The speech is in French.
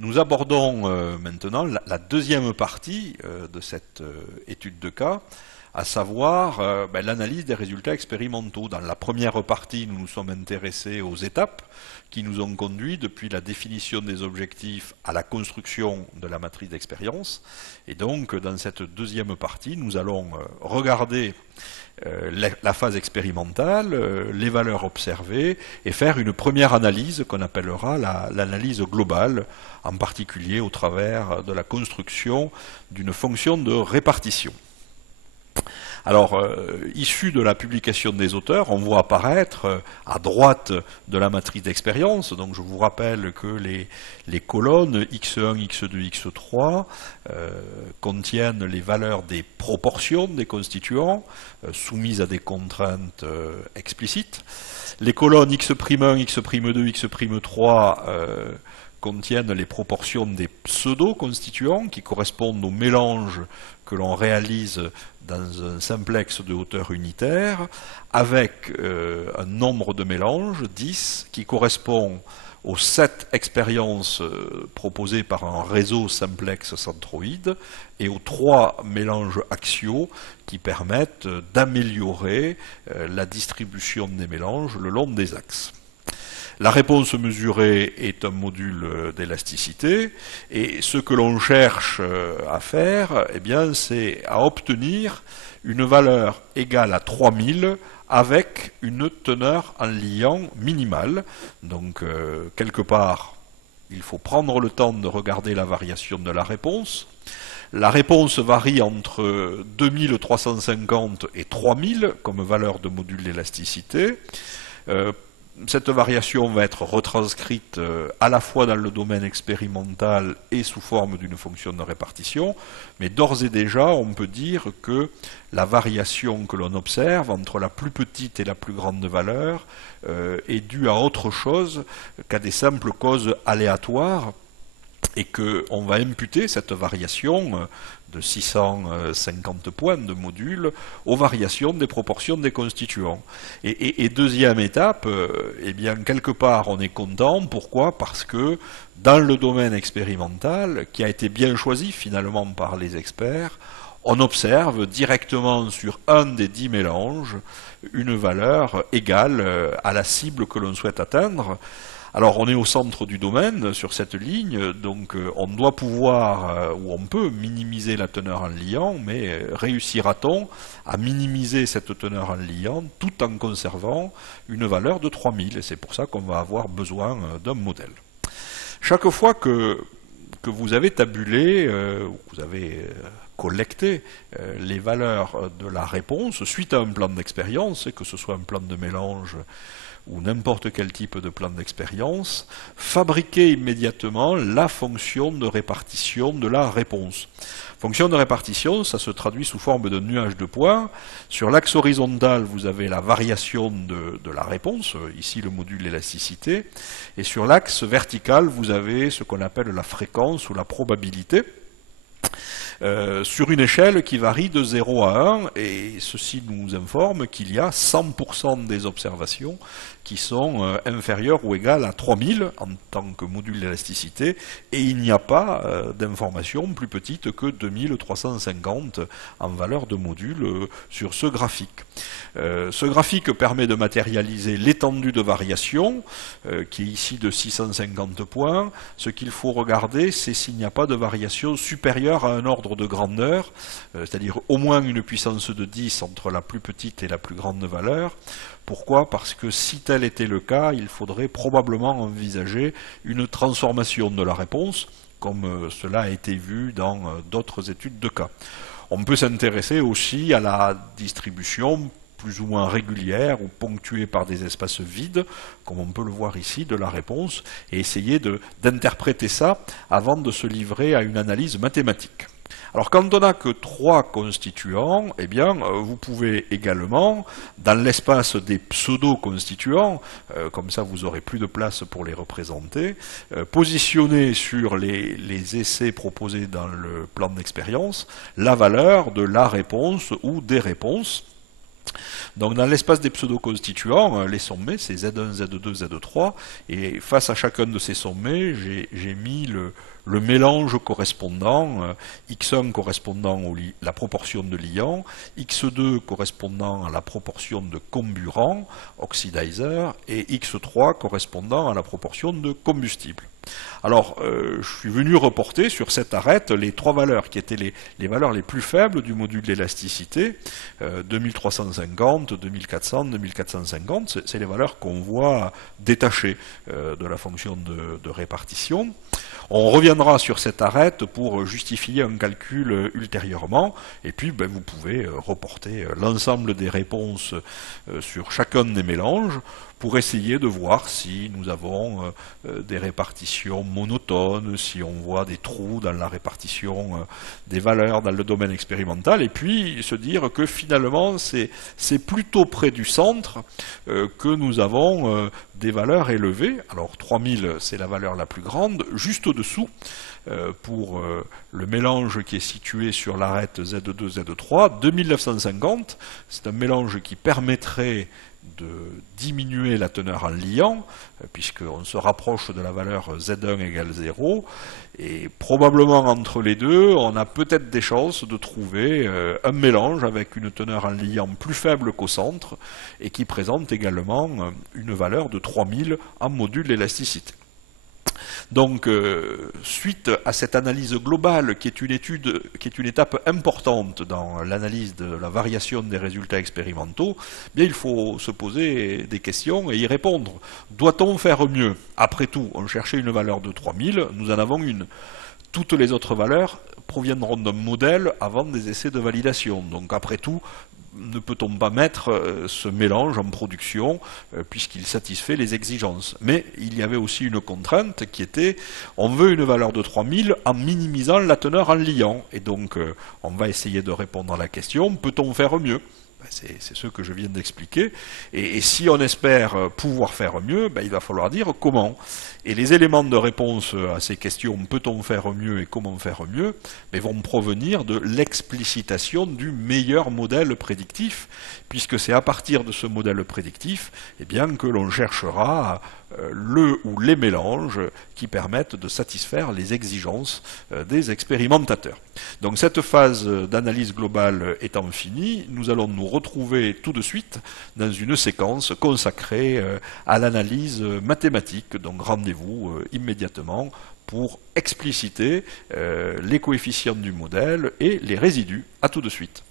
Nous abordons maintenant la deuxième partie de cette étude de cas, à savoir l'analyse des résultats expérimentaux. Dans la première partie, nous nous sommes intéressés aux étapes qui nous ont conduit depuis la définition des objectifs à la construction de la matrice d'expérience. Et donc, dans cette deuxième partie, nous allons regarder la phase expérimentale, les valeurs observées, et faire une première analyse qu'on appellera l'analyse globale, en particulier au travers de la construction d'une fonction de répartition. Alors, issu de la publication des auteurs, on voit apparaître à droite de la matrice d'expérience, donc je vous rappelle que les colonnes x1, x2, x3 contiennent les valeurs des proportions des constituants soumises à des contraintes explicites. Les colonnes x'1, x'2, x'3 contiennent les proportions des pseudo-constituants qui correspondent au mélange que l'on réalise dans un simplex de hauteur unitaire avec un nombre de mélanges, 10, qui correspond aux 7 expériences proposées par un réseau simplex centroïde et aux 3 mélanges axiaux qui permettent d'améliorer la distribution des mélanges le long des axes. La réponse mesurée est un module d'élasticité et ce que l'on cherche à faire, eh bien, c'est à obtenir une valeur égale à 3000 avec une teneur en liant minimale. Donc, quelque part, il faut prendre le temps de regarder la variation de la réponse. La réponse varie entre 2350 et 3000 comme valeur de module d'élasticité. Cette variation va être retranscrite à la fois dans le domaine expérimental et sous forme d'une fonction de répartition, mais d'ores et déjà, on peut dire que la variation que l'on observe entre la plus petite et la plus grande valeur est due à autre chose qu'à des simples causes aléatoires, et qu'on va imputer cette variation de 650 points de module aux variations des proportions des constituants. Et deuxième étape, eh bien, quelque part on est content. Pourquoi? Parce que dans le domaine expérimental, qui a été bien choisi finalement par les experts, on observe directement sur un des 10 mélanges une valeur égale à la cible que l'on souhaite atteindre. Alors on est au centre du domaine sur cette ligne, donc on doit pouvoir, ou on peut minimiser la teneur en liant, mais réussira-t-on à minimiser cette teneur en liant tout en conservant une valeur de 3000? Et c'est pour ça qu'on va avoir besoin d'un modèle. Chaque fois que vous avez tabulé, ou que vous avez collecté les valeurs de la réponse suite à un plan d'expérience, que ce soit un plan de mélange ou n'importe quel type de plan d'expérience, fabriquez immédiatement la fonction de répartition de la réponse. Fonction de répartition, ça se traduit sous forme de nuage de points. Sur l'axe horizontal, vous avez la variation de la réponse, ici le module élasticité, et sur l'axe vertical, vous avez ce qu'on appelle la fréquence ou la probabilité. Sur une échelle qui varie de 0 à 1, et ceci nous informe qu'il y a 100% des observations qui sont inférieures ou égales à 3000 en tant que module d'élasticité, et il n'y a pas d'information plus petite que 2350 en valeur de module sur ce graphique. Ce graphique permet de matérialiser l'étendue de variation, qui est ici de 650 points. Ce qu'il faut regarder, c'est s'il n'y a pas de variation supérieure à un ordre de grandeur, c'est-à-dire au moins une puissance de 10 entre la plus petite et la plus grande valeur. Pourquoi? Parce que si tel était le cas, il faudrait probablement envisager une transformation de la réponse, comme cela a été vu dans d'autres études de cas. On peut s'intéresser aussi à la distribution plus ou moins régulière ou ponctuée par des espaces vides, comme on peut le voir ici, de la réponse, et essayer d'interpréter ça avant de se livrer à une analyse mathématique. Alors quand on n'a que 3 constituants, eh bien vous pouvez également, dans l'espace des pseudo-constituants, comme ça vous aurez plus de place pour les représenter, positionner sur les essais proposés dans le plan d'expérience la valeur de la réponse ou des réponses. Donc dans l'espace des pseudo-constituants, les sommets, c'est Z1, Z2, Z3, et face à chacun de ces sommets, j'ai mis le mélange correspondant, X1 correspondant à la proportion de liants, X2 correspondant à la proportion de comburants, oxidizer, et X3 correspondant à la proportion de combustible. Alors, je suis venu reporter sur cette arête les trois valeurs qui étaient les valeurs les plus faibles du module d'élasticité, 2350, 2400, 2450, c'est les valeurs qu'on voit détachées de la fonction de répartition. On reviendra sur cette arête pour justifier un calcul ultérieurement, et puis vous pouvez reporter l'ensemble des réponses sur chacun des mélanges pour essayer de voir si nous avons des répartitions monotones, si on voit des trous dans la répartition des valeurs dans le domaine expérimental, et puis se dire que finalement c'est plutôt près du centre que nous avons des valeurs élevées. Alors 3000 c'est la valeur la plus grande, juste au-dessous pour le mélange qui est situé sur l'arête Z2, Z3, 2950, c'est un mélange qui permettrait de diminuer la teneur en liant, puisqu'on se rapproche de la valeur Z1 égale 0, et probablement entre les deux, on a peut-être des chances de trouver un mélange avec une teneur en liant plus faible qu'au centre, et qui présente également une valeur de 3000 en module d'élasticité. Donc, suite à cette analyse globale, qui est une étape importante dans l'analyse de la variation des résultats expérimentaux, bien il faut se poser des questions et y répondre. Doit-on faire mieux? Après tout, on cherchait une valeur de 3000, nous en avons une. Toutes les autres valeurs proviendront d'un modèle avant des essais de validation. Donc après tout, ne peut-on pas mettre ce mélange en production puisqu'il satisfait les exigences? Mais il y avait aussi une contrainte qui était, on veut une valeur de 3000 en minimisant la teneur en liant. Et donc on va essayer de répondre à la question, peut-on faire mieux? C'est ce que je viens d'expliquer. Et si on espère pouvoir faire mieux, il va falloir dire comment. Et les éléments de réponse à ces questions, peut-on faire mieux et comment faire mieux, vont provenir de l'explicitation du meilleur modèle prédictif, puisque c'est à partir de ce modèle prédictif que l'on cherchera le ou les mélanges qui permettent de satisfaire les exigences des expérimentateurs. Donc cette phase d'analyse globale étant finie, nous allons nous retrouver tout de suite dans une séquence consacrée à l'analyse mathématique. Donc rendez-vous immédiatement pour expliciter les coefficients du modèle et les résidus. À tout de suite.